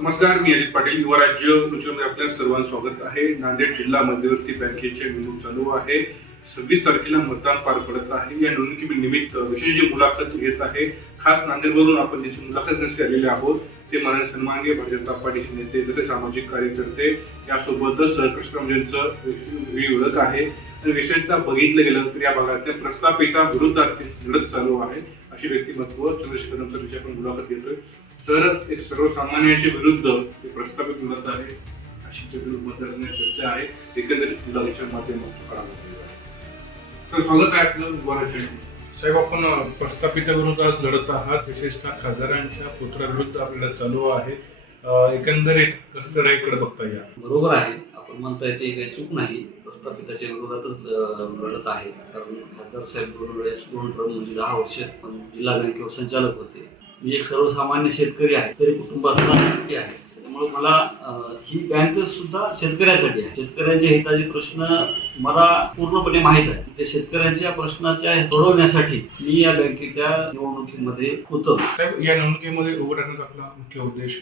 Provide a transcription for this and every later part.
नमस्कार, मी अजित पाटील. युवा राज्य न्यूजमध्ये आपल्या सर्वांचं स्वागत आहे. नांदेड जिल्हा मध्यवर्ती बँकेची निवडणूक चालू आहे. 26 तारखेला मतदान पार पडत आहे. या निवडणुकीनिमित्त विशेष जी मुलाखत घेत आहे, खास नांदेडवरून आपण त्याची मुलाखत घेण्यासाठी आलेले आहोत. ते माननीय सन्माननीय भारतीय जनता पार्टीचे नेते तसेच सामाजिक कार्यकर्ते, यासोबतच कृष्णराजांचं वेगळी ओळख आहे. आणि विशेषतः बघितलं गेलं तर या भागातल्या प्रस्थापिताविरोधात लढत चालू आहे. अशी व्यक्तिमत्व चंद्रशेखर सरांची आपण मुलाखत घेतोय. सर, एक सर्वसामान्यांच्या विरुद्ध प्रस्थापित लढत आहे, अशी मतदारसंघात चर्चा आहे. एकंदरीत मुलाखतीच्या माध्यमातून करावं. सर, स्वागत आहे आपलं युवा राज्य. साहेब, आपण प्रस्थापिताविरोधात लढत आहात, विशेषतः खासदारांच्या पुत्राविरुद्ध आपल्याला चालू आहे. एकंदरीत कसं राहीकडे बघता या? बरोबर आहे, आपण म्हणताय ते काही चूक नाही. प्रस्थापिताच्या विरोधातच लढत आहे. कारण खासदार साहेब 2 वेळेस 2 टर्म म्हणजे 10 वर्ष जिल्हा बँकेवर संचालक होते. मी एक सर्वसामान्य शेतकरी आहे, तरी कुटुंबातला व्यक्ती आहे. त्यामुळे मला ही बँक सुद्धा शेतकऱ्यासाठी आहे. शेतकऱ्यांच्या हिताचे प्रश्न मला पूर्णपणे माहीत आहे. त्या शेतकऱ्यांच्या प्रश्नाच्या सोडवण्यासाठी मी या बँकेच्या निवडणुकीमध्ये उतरलो. साहेब, या निवडणुकीमध्ये उभं राहण्याचा आपला मुख्य उद्देश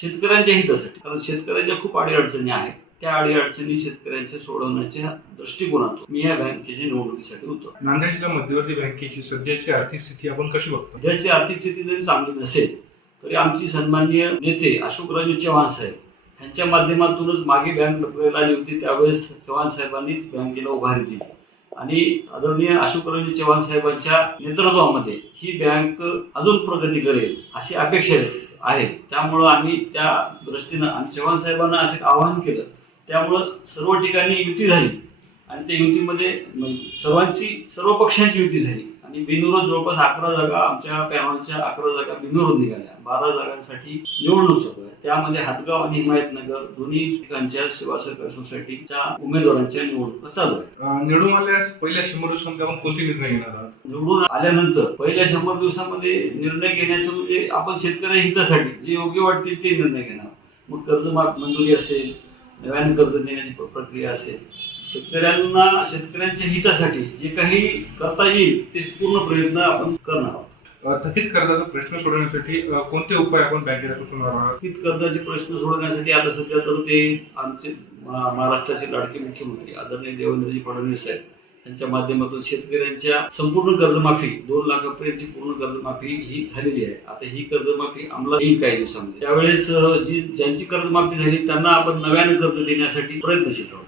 शेतकऱ्यांच्या हितासाठी. कारण शेतकऱ्यांच्या खूप अडीअडचणी आहेत. त्या अडीअडचणी शेतकऱ्यांच्या सोडवण्याच्या दृष्टिकोनातून मी या बँकेच्या निवडणुकीसाठी उतरलो. नांदेड जिल्हा मध्यवर्ती बँकेची सध्याची आर्थिक स्थिती आपण कशी बघतो? सध्याची आर्थिक स्थिती जरी चांगली नसेल तरी आमची सन्माननीय नेते अशोकराव चव्हाण साहेब यांच्या माध्यमातूनच मागे बँक लपवायला आली होती. त्यावेळेस चव्हाण साहेबांनीच बँकेला उभारी दिली आणि आदरणीय अशोकराव चव्हाण साहेबांच्या नेतृत्वामध्ये ही बँक अजून प्रगती करेल अशी अपेक्षा आहे. त्यामुळं आम्ही त्या दृष्टीनं आम्ही चव्हाण साहेबांना असे आवाहन केलं. त्यामुळं सर्व ठिकाणी युती झाली आणि त्या युतीमध्ये सर्व पक्षांची युती झाली आणि बिनविरोध जवळपास 11 जागा आमच्या पॅनलच्या 11 जागा बिनविरोध निघाल्या. 12 जागांसाठी निवडणूक सुरू आहे. त्यामध्ये हातगाव आणि हिमायतनगर दोन्ही ठिकाणच्या सेवा सहकारी सोसायटीच्या उमेदवारांच्या निवडणुका चालू आहे. निवडून आल्यास पहिल्या 100 दिवसांमध्ये आपण कोणते निर्णय घेणार आहात? निवडून आल्यानंतर पहिल्या 100 दिवसामध्ये निर्णय घेण्याचं म्हणजे आपण शेतकऱ्या हितासाठी जे योग्य वाटतील ते निर्णय घेणार. मग कर्जमाफ मंजुरी असेल, नव्याने कर्ज देण्याची प्रक्रिया असेल, शेतकऱ्यांच्या हितासाठी जे काही करता येईल ते पूर्ण प्रयत्न आपण करणार आहोत. थकीत कर्जाचा प्रश्न सोडवण्यासाठी कोणते उपाय आपण बँकेला सुचवणार आहात? थकीत कर्जाचे प्रश्न सोडवण्यासाठी आता सध्या तर ते आमचे महाराष्ट्राचे लाडके मुख्यमंत्री आदरणीय देवेंद्रजी फडणवीस साहेब यांच्या माध्यमातून शेतकऱ्यांच्या संपूर्ण कर्जमाफी 2 लाखापर्यंतची पूर्ण कर्जमाफी ही झालेली आहे. आता ही कर्जमाफी अंमलात येईल काही दिवसांमध्ये. त्यावेळेस ज्यांची कर्जमाफी झाली त्यांना आपण नव्याने कर्ज देण्यासाठी प्रयत्नशील आहोत.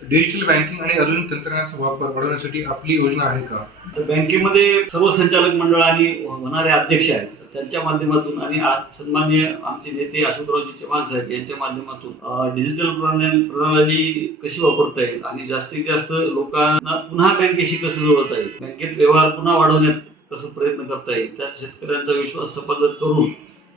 डिजिटल बँकिंग आणि आधुनिक तंत्रज्ञानाचा वापर वाढवण्यासाठी आपली योजना आहे का? तर बँकेमध्ये सर्व संचालक मंडळ आणि होणारे अध्यक्ष आहेत, त्यांच्या माध्यमातून आणि सन्माननीय आमचे नेते अशोकरावजी चव्हाण साहेब यांच्या माध्यमातून डिजिटल प्रणाली कशी वापरता येईल आणि जास्तीत जास्त लोकांना पुन्हा बँकेशी कसं जोडता येईल, बँकेत व्यवहार पुन्हा वाढवण्यात कसं प्रयत्न करता येईल, त्यात शेतकऱ्यांचा विश्वास संपादन करून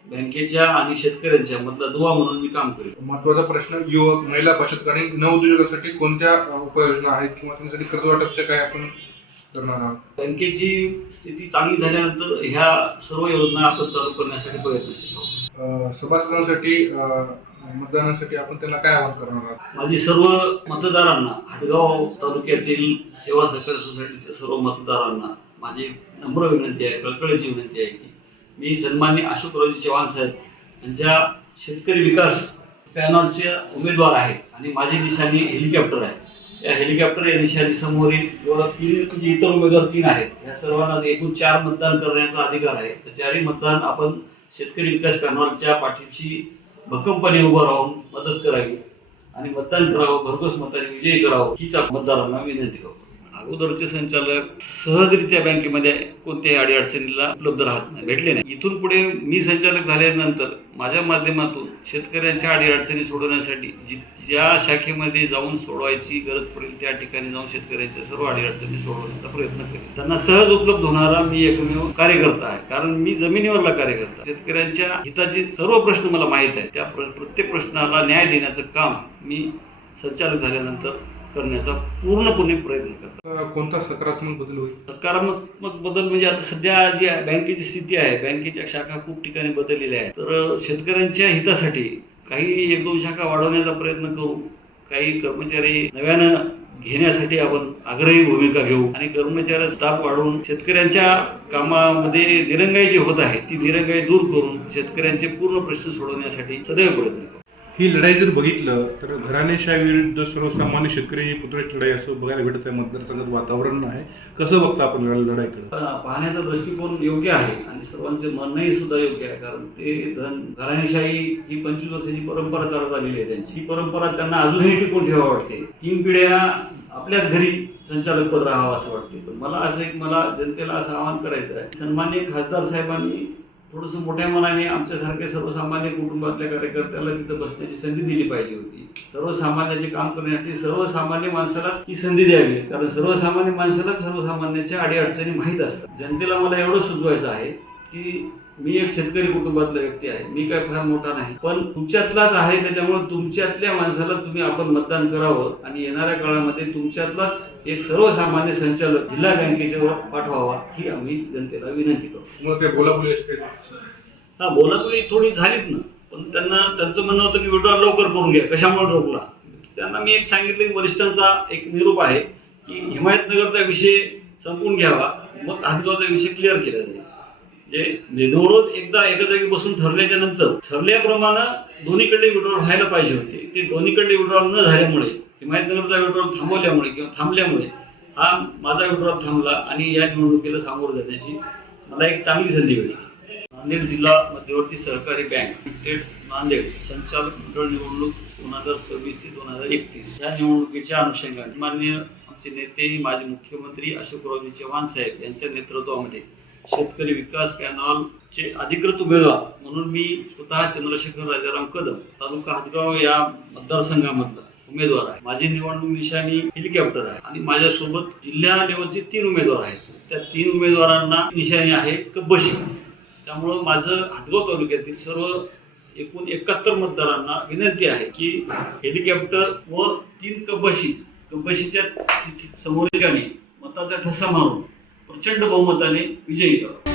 बँकेच्या आणि शेतकऱ्यांच्या मधला दुवा म्हणून मी काम करेन. महत्वाचा प्रश्न, युवक, महिला बचत गट आणि नवउद्योजकांसाठी कोणत्या उपाययोजना आहेत किंवा त्यांच्यासाठी कर्ज वाटपचे काय आपण करणार आहात? बँकेची स्थिती चांगली झाल्यानंतर ह्या सर्व योजना आपण चालू करण्यासाठी प्रयत्नशील आहोत. सभासदांसाठी मतदानासाठी आपण त्यांना काय आवाहन करणार आहात? माझी सर्व मतदारांना, हातगाव तालुक्यातील सेवा सहकारी सोसायटीच्या सर्व मतदारांना माझी नम्र विनंती आहे, कळकळीची विनंती आहे की मी सन्माननीय अशोकरावजी चव्हाण साहेब यांच्या शेतकरी विकास पॅनलचे उमेदवार आहे आणि माझी निशाणी हेलिकॉप्टर आहे. या हेलिकॉप्टर या निशाणी समोरील एवढं 3 जे इतर उमेदवार 3 आहेत, या सर्वांना एकूण 4 मतदान करण्याचा अधिकार आहे. तर 4ही मतदान आपण शेतकरी विकास पॅनलच्या पाठीशी भक्कमपणे उभं राहून मदत करावी आणि मतदान करावं, भरघोस मताने विजयी करावं हीच मतदारांना विनंती करतो. अगोदरचे संचालक सहजरित्या बँकेमध्ये कोणत्याही अडीअडचणीला उपलब्ध राहत नाही, भेटले नाही. इथून पुढे मी संचालक झाल्यानंतर माझ्या माध्यमातून शेतकऱ्यांच्या अडीअडचणी सोडवण्यासाठी ज्या शाखेमध्ये जाऊन सोडवायची गरज पडेल त्या ठिकाणी जाऊन शेतकऱ्यांच्या सर्व अडीअडचणी सोडवण्याचा प्रयत्न करेन. त्यांना सहज उपलब्ध होणारा मी एकमेव कार्यकर्ता आहे, कारण मी जमिनीवरला कार्यकर्ता. शेतकऱ्यांच्या हिताचे सर्व प्रश्न मला माहीत आहे. त्या प्रत्येक प्रश्नाला न्याय देण्याचं काम मी संचालक झाल्यानंतर करण्याचा पूर्णपणे प्रयत्न करतात. कोणता सकारात्मक बदल होईल? सकारात्मक बदल म्हणजे आता सध्या जी बँकेची स्थिती आहे, बँकेच्या शाखा खूप ठिकाणी बदललेल्या आहेत. तर शेतकऱ्यांच्या हितासाठी काही 1-2 शाखा वाढवण्याचा प्रयत्न करू, काही कर्मचारी नव्यानं घेण्यासाठी आपण आग्रही भूमिका घेऊ आणि कर्मचारी स्टाफ वाढवून शेतकऱ्यांच्या कामामध्ये दिरंगाई जी होत आहे ती दिरंगाई दूर करून शेतकऱ्यांचे पूर्ण प्रश्न सोडवण्यासाठी सदैव प्रयत्न करू. ही लढाई जर बघितलं तर घराणेशाही विरुद्ध सर्वसामान्य शेतकरी ही पुतळ्याची लढाई असं बघायला भेटत आहे. मतदारसंघात वातावरण आहे, कसं बघता आपण लढाईकडे? पाहण्याचा दृष्टिकोन योग्य आहे आणि सर्वांचे म्हणणंही सुद्धा योग्य आहे, कारण ते घराणेशाही ही 25 वर्षाची परंपरा चालत आलेली आहे. त्यांची ही परंपरा त्यांना अजूनही टिकून ठेवावी वाटते. 3 पिढ्या आपल्याच घरी संचालक पद राहावं असं वाटते. पण मला जनतेला असं आवाहन करायचं आहे, सन्माननीय खासदार साहेबांनी थोडंसं मोठ्या मनाने आमच्यासारख्या सर्वसामान्य कुटुंबातल्या कार्यकर्त्याला तिथं बसण्याची संधी दिली पाहिजे होती. सर्वसामान्याचे काम करण्यासाठी सर्वसामान्य माणसालाच ही संधी द्यावी, कारण सर्वसामान्य माणसालाच सर्वसामान्याच्या अडीअडचणी माहीत असतात. जनतेला मला एवढं सुचवायचं आहे की मी एक शेतकरी कुटुंबातला व्यक्ती आहे, मी काय फार मोठा नाही, पण तुमच्यातलाच आहे. त्याच्यामुळे तुमच्यातल्या माणसाला तुम्ही आपण मतदान करावं आणि येणाऱ्या काळामध्ये तुमच्यातलाच एक सर्वसामान्य संचालक जिल्हा बँकेच्या पाठवावा ही आम्ही जनतेला विनंती करतो. मग ते बोलाबोली बोलाबोली थोडी झालीच ना, पण त्यांचं म्हणणं होतं की विड्रॉल लवकर करून घ्या, कशामुळे रोखला. त्यांना मी एक सांगितलं की वरिष्ठांचा एक निरोप आहे की हिमायतनगरचा विषय संपून घ्यावा, मग हातगावचा विषय क्लिअर केला जाईल. निवडून एकदा एका जागी बसून ठरल्याच्या नंतर ठरल्याप्रमाणे दोन्हीकडे विड्रॉल व्हायला पाहिजे होते. ते दोन्हीकडे विड्रॉल न झाल्यामुळे, हिमायतनगरचा विड्रॉल थांबवल्यामुळे किंवा थांबल्यामुळे हा माझा विड्रॉल थांबला आणि या निवडणुकीला सामोरं जाण्याची मला एक चांगली संधी मिळाली. नांदेड जिल्हा मध्यवर्ती सहकारी बँक लिमिटेड नांदेड संचालक मंडळ निवडणूक 2026 ते 2031 या निवडणुकीच्या अनुषंगाने माननीय आमचे नेते माजी मुख्यमंत्री अशोकरावजी चव्हाण साहेब यांच्या नेतृत्वामध्ये शेतकरी विकास पॅनलचे अधिकृत उमेदवार म्हणून मी स्वतः चंद्रशेखर राजाराम कदम तालुका हातगाव या मतदारसंघामधला उमेदवार आहे. माझी निवडणूक निशाणी हेलिकॉप्टर आहे आणि माझ्यासोबत जिल्हा लेवलचे 3 उमेदवार आहेत. त्या 3 उमेदवारांना निशाणी आहे कब्बशी. त्यामुळं माझं हातगाव तालुक्यातील सर्व एकूण 71 मतदारांना विनंती आहे की हेलिकॉप्टर व 3 कब्बशीच्या समोर मताचा ठसा मारून प्रचंड बहुमताने विजयी करा.